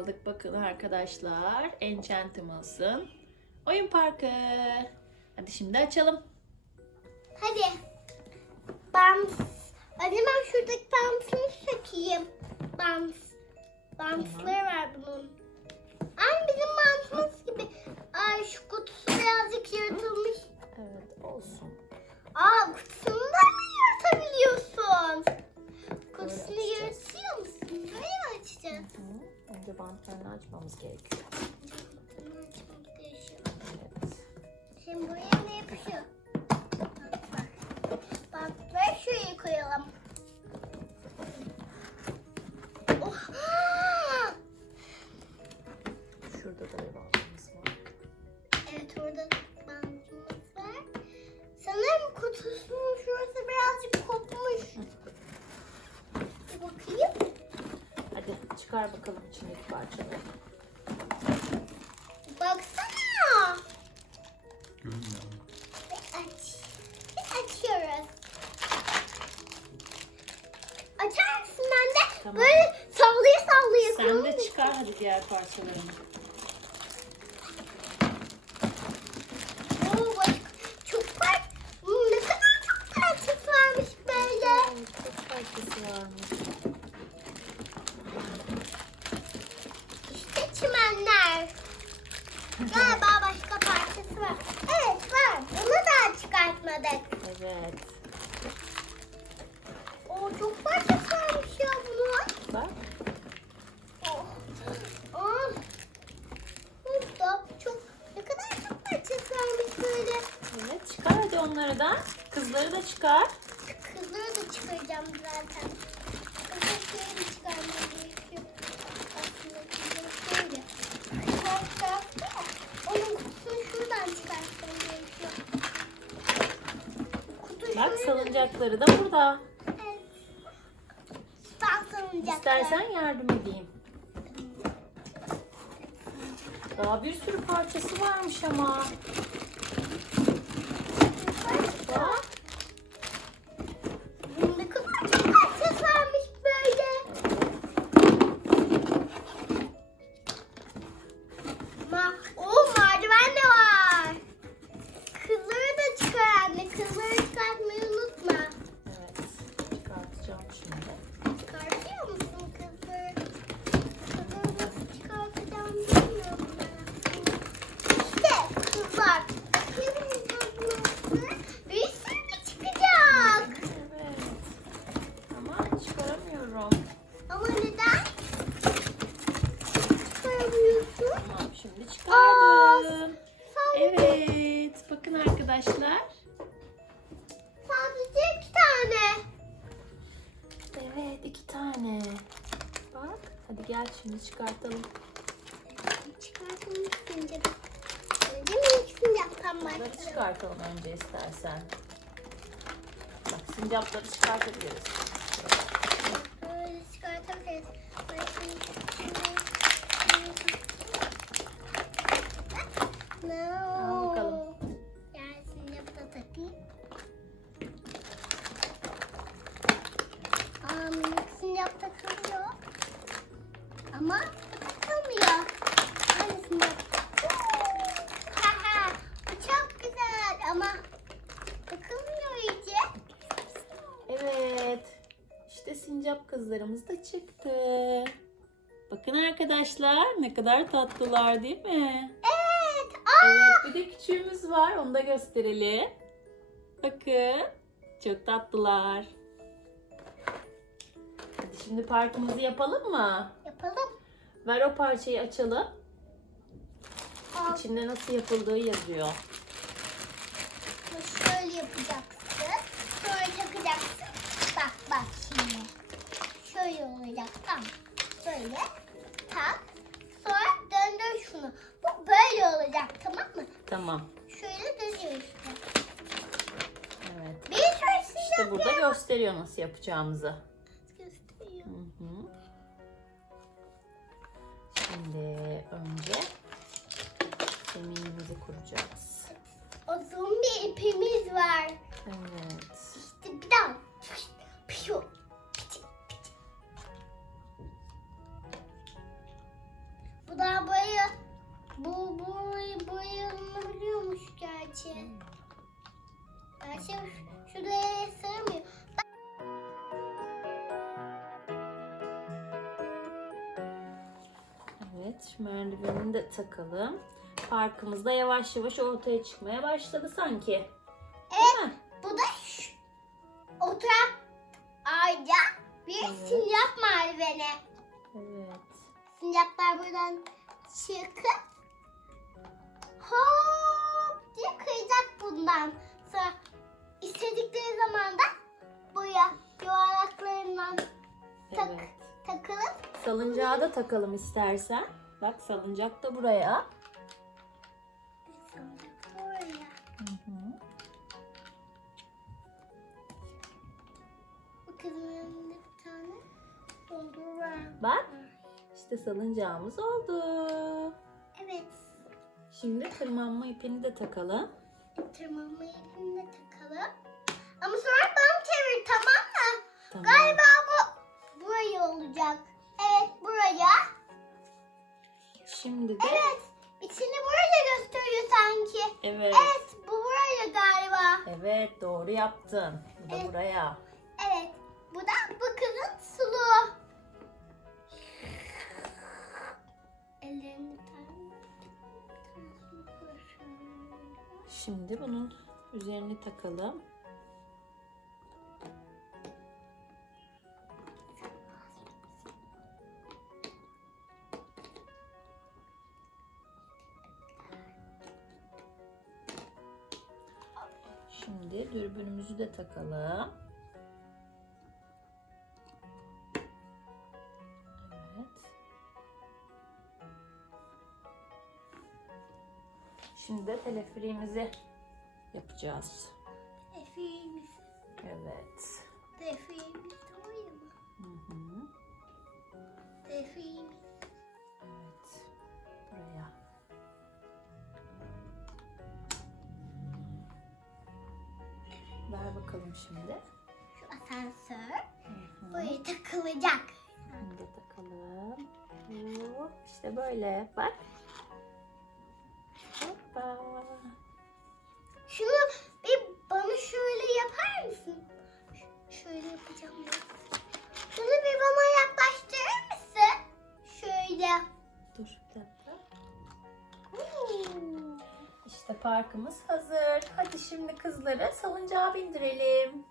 aldık. Bakın arkadaşlar. Enchantimals'ın oyun parkı. Hadi şimdi açalım. Hadi. Bams. Hadi ben şuradaki bamsını sökeyim. Bams. Bamsları var bunun. Aynı bizim bamsımız gibi. Ay şu kutusu birazcık yırtılmış. Evet, olsun. Aa kutusunu da mı yırtabiliyorsun? Kutusunu yırtıyor musun? Böyle mi açacağız? Hı, Önce bantlarını açmamız gerekiyor. Çıkar bakalım içindeki parçaları. Baksana. Görünmüyor. Ve aç. Ve açıyoruz. Açar mısın ben de? Tamam. Böyle sallaya sallaya Sen de çıkar hadi diğer parçalarını. Oo, bak, çok fark. Hmm, Ne kadar çok parçası varmış böyle. Evet, çok parçası varmış. İşte çimenler. Galiba başka parçası var. Evet var. Bunu da çıkartmadık. Evet. Oo, çok parçası varmış ya bunun. Bak. Oh. Oh. Burada çok ne kadar çok parçası varmış böyle. Evet çıkar hadi onları da. Kızları da çıkar. Kızları da çıkaracağım zaten. Kızları da çıkarmam gerekiyor. Aslında kızları şöyle. Onun kutusunu şuradan çıkartmam gerekiyor. Kutu Bak salıncakları da burada. Evet. Ben salıncaklar. İstersen yardım edeyim. Daha bir sürü parçası varmış ama. Arkadaşlar. sadece iki tane. Evet iki tane. Bak. Hadi gel şimdi çıkartalım. Çıkartalım ikinci. Önce mi ikisini Bunları ben? çıkartalım önce istersen. Bak sincapları çıkartabiliriz. Sincap kızlarımız da çıktı. Bakın arkadaşlar ne kadar tatlılar değil mi? Evet. Aa, Evet bir de küçüğümüz var onu da gösterelim. Bakın çok tatlılar. Hadi şimdi parkımızı yapalım mı? yapalım. Ver o parçayı açalım. Aa, İçinde nasıl yapıldığı yazıyor. Şöyle yapacaksın. Sonra takacaksın. Bak bak şimdi. Şöyle olacak tamam. Şöyle tak. Sonra döndür şunu. Bu böyle olacak tamam mı? Tamam. Şöyle dönüyor işte. Evet. Bir sürü İşte sincap burada gösteriyor nasıl yapacağımızı. gösteriyor. Hı hı. Şimdi önce merdivenini de takalım. Parkımız da yavaş yavaş ortaya çıkmaya başladı sanki. Değil mi? Bu da şu, oturak ağaca bir Evet. sincap merdiveni. Evet. Sincaplar buradan çıkıp hop diye kayacak bundan. Sonra istedikleri zaman da buraya yuvarlaklarından tak, Evet. takılıp Salıncağı da takalım istersen. Bak salıncak da buraya. buraya. Hı hı. Bu kızın bir tane var. Bak işte salıncağımız oldu. Evet. Şimdi tırmanma ipini de takalım. Tırmanma ipini de takalım. Ama sonra bana çevir tamam mı? Tamam. Galiba bu buraya olacak. Evet buraya. Şimdi de Evet. İçini buraya gösteriyor sanki. evet. Evet bu buraya galiba. Evet doğru yaptın. Bu da Evet. buraya. Evet. Bu da bu kızın suluğu. Ellerini Şimdi bunun üzerini takalım. Şimdi dürbünümüzü de takalım. Evet. Şimdi de teleferiğimizi yapacağız. Efe'miz. Evet. Bakalım şimdi. Şu asansör Hı hı. buraya takılacak. Da takalım. Hop, İşte böyle. Bak. Hoppa. Şunu bir bana şöyle yapar mısın? Şöyle yapacağım ben. Parkımız hazır. Hadi şimdi kızları salıncağa bindirelim.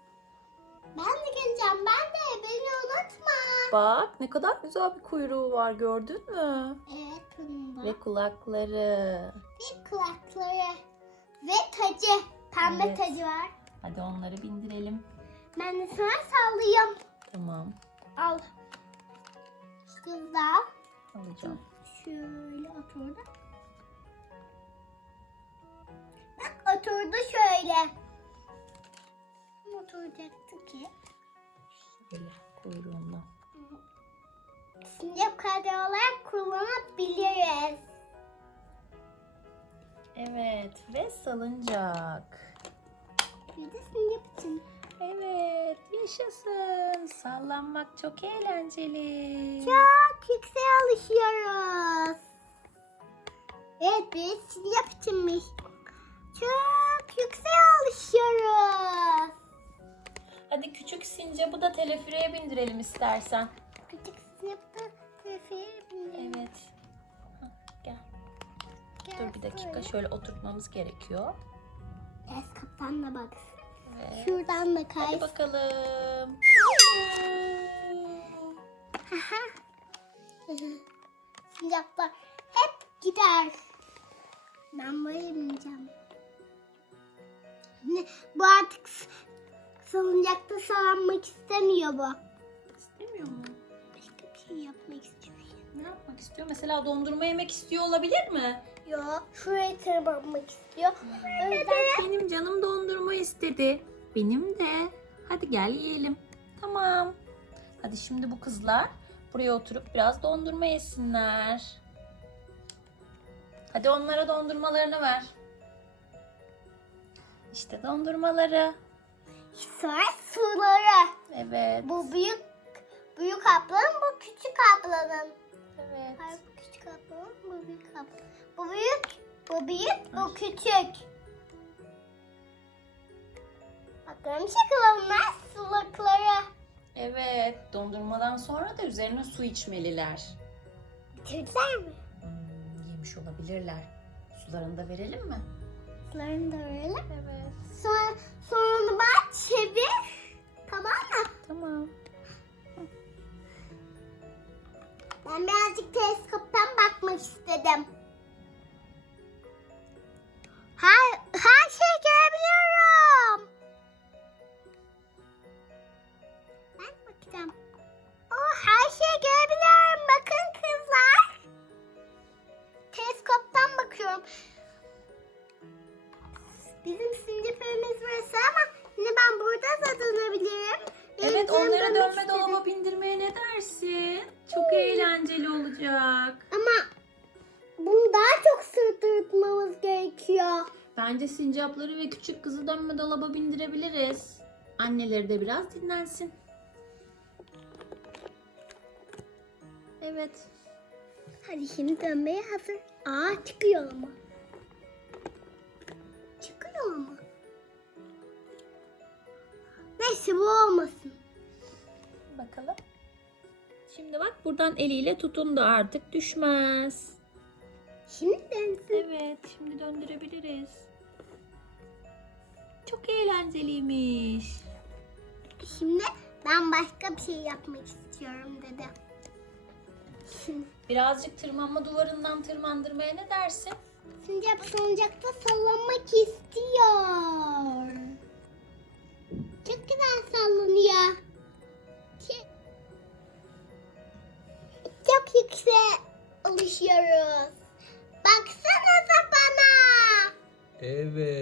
Ben de geleceğim. Ben de. Beni unutma. Bak ne kadar güzel bir kuyruğu var gördün mü? Evet bunda. Ve kulakları. Bir kulakları. Ve tacı. Pembe Evet. tacı var. Hadi onları bindirelim. Ben de sana sallayayım. Tamam. Al. Kızlar. Alacağım. Şöyle oturdu. Bak oturdu şöyle. Oturacaktı ki. Şöyle kuyruğundan. Sincap kare olarak kullanabiliriz. Evet ve salıncak. Bir de sincap için. Evet yaşasın. Sallanmak çok eğlenceli. Çok yüksek alışıyoruz. Evet bir sincap içinmiş. Çok yüksek alışıyoruz. Hadi küçük sincabı da teleferiğe bindirelim istersen. Küçük sincap da trafiğe biniyor. Evet. Hah, Gel. Gel Dur bir dakika böyle. şöyle oturtmamız gerekiyor. Biraz kapağına bak. Evet. Şuradan da kay. Hadi bakalım. Sincaplar hep gider. Ben. Ne, bu artık salıncakta sallanmak istemiyor bu. İstemiyor mu? Başka bir şey yapmak istiyor. Ne yapmak istiyor? Mesela dondurma yemek istiyor olabilir mi? Yok, şuraya tırmanmak istiyor. O yüzden Benim canım dondurma istedi. Benim de. Hadi gel yiyelim. Tamam. Hadi şimdi bu kızlar buraya oturup biraz dondurma yesinler. Hadi onlara dondurmalarını ver. İşte dondurmaları. sonra suları. Evet. Bu büyük büyük ablanın, bu küçük ablanın. Evet. Hayır, bu küçük ablanın, bu büyük ablanın. Bu büyük, bu büyük, bu küçük. Bakalım şakalarına sulakları. Evet. Dondurmadan sonra da üzerine su içmeliler. Bitirdiler mi? Hmm, yemiş olabilirler. Sularını da verelim mi? Sularını da verelim. Evet. Sonra, sonra ben çevir. Tamam mı? Tamam. Ben birazcık teleskoptan bakmak istedim. Her, her şeyi görebiliyorum. Bence sincapları ve küçük kızı dönme dolaba bindirebiliriz. Anneleri de biraz dinlensin. Evet. Hadi şimdi dönmeye hazır. Aa çıkıyor ama. Çıkıyor ama. Neyse bu olmasın. Bakalım. Şimdi bak buradan eliyle tutundu artık düşmez. Şimdi dönsün. Evet şimdi döndürebiliriz. Çok eğlenceliymiş. Şimdi ben başka bir şey yapmak istiyorum dedi. Şimdi Birazcık tırmanma duvarından tırmandırmaya ne dersin? sincap salıncakta sallanmak istiyor. Çok güzel sallanıyor. Çok yüksek alışıyoruz. Baksanıza bana. Evet.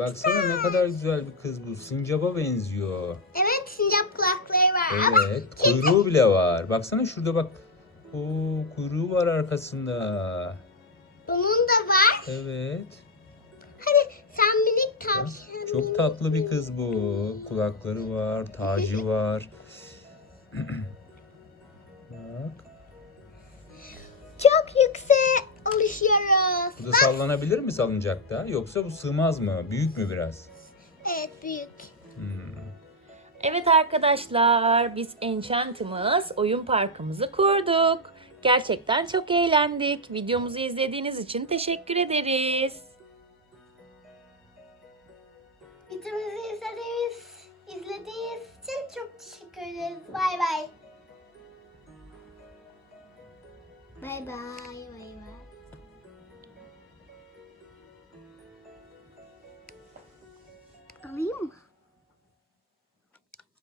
Baksana ne kadar güzel bir kız bu. Sincaba benziyor. Evet sincap kulakları var ama Evet. Kuyruğu bile var. Baksana şurada bak. Oo, kuyruğu var arkasında. bunun da var. Evet. Hadi sen minik tavşan. Çok tatlı bir kız bu. Kulakları var, tacı var. Bu da sallanabilir mi salıncakta? Yoksa bu sığmaz mı? Büyük mü biraz? Evet büyük. Hmm. Evet arkadaşlar, biz Enchantımız oyun parkımızı kurduk. Gerçekten çok eğlendik. Videomuzu izlediğiniz için teşekkür ederiz. Videomuzu izlediğiniz, izlediğiniz için çok teşekkür ederiz. Bay bay. Bay bay. Клим.